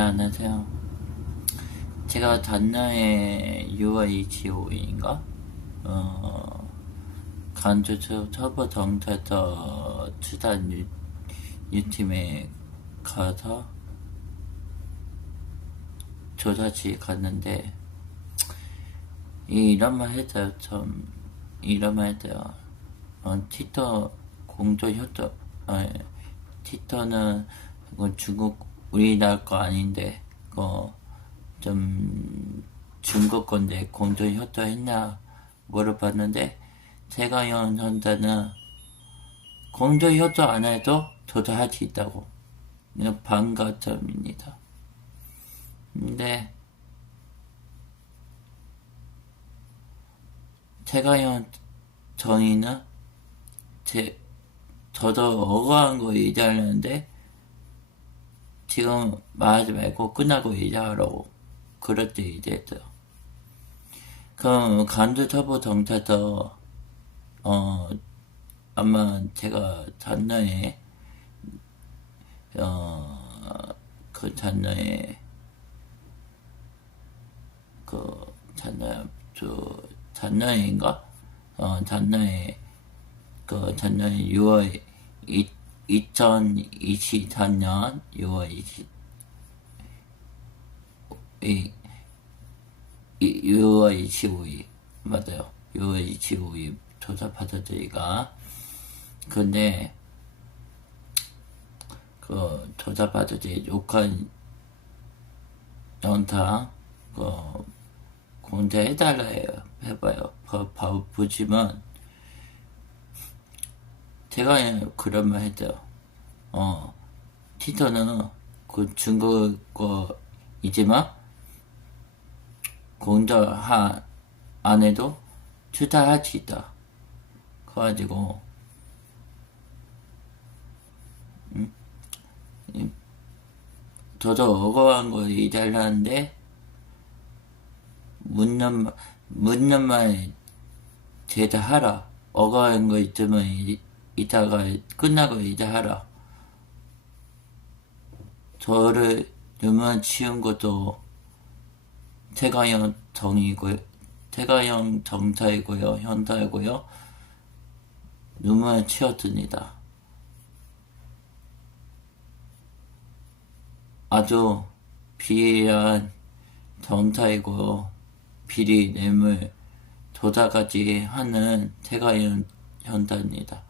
안녕하세요. 제가 단나의 6월 25일인가? 어, 간주 터보 정태터 추단 유, 유팀에 가서 조사지 갔는데, 이런 말 했어요. 참, 이런 말 했어요. 어, 티터 공조 협조, 아, 티터는 중국 우리 나라 거 아닌데 그거 좀 중국 건데 공조 협조했냐 물어봤는데 제가연 현자는 공조 협조 안 해도 조사할 수 있다고 반가점입니다. 근데 제가연 정의는 제 저도 억울한 거 얘기하려는데 지금 말하지 말고 끝나고 얘기하라고 때 얘기했어요. 그럼 간주 터보 정타도 어 아마 제가 작년에 어그 작년에 그 작년 저 작년인가 어 작년에 그 작년 6월 2 2024년 6월 20, 이, 이, 6월 25일, 맞아요. 6월 25일 조사받아 저희가. 근데, 그, 조사받아 저희 욕한 연타, 그, 공개해달라 해요. 해봐요. 봐, 봐, 보지만, 제가 그런 말 했죠. 어, 티터는 그 중국 거이지만 공자하 안에도 출타할 수 있다. 그래가지고 음? 저도 억울한 거 얘기하려는데 묻는 묻는 말 제대로 하라. 억울한 거 있으면 이따가 끝나고 이제 하라. 저를 누만 치운 것도 태가형 정이고요. 태가형 정타이고요. 현타이고요. 누만 치웠습니다. 아주 비리한 정타이고 비리 뇌물 조사까지 하는 태가형 현타입니다.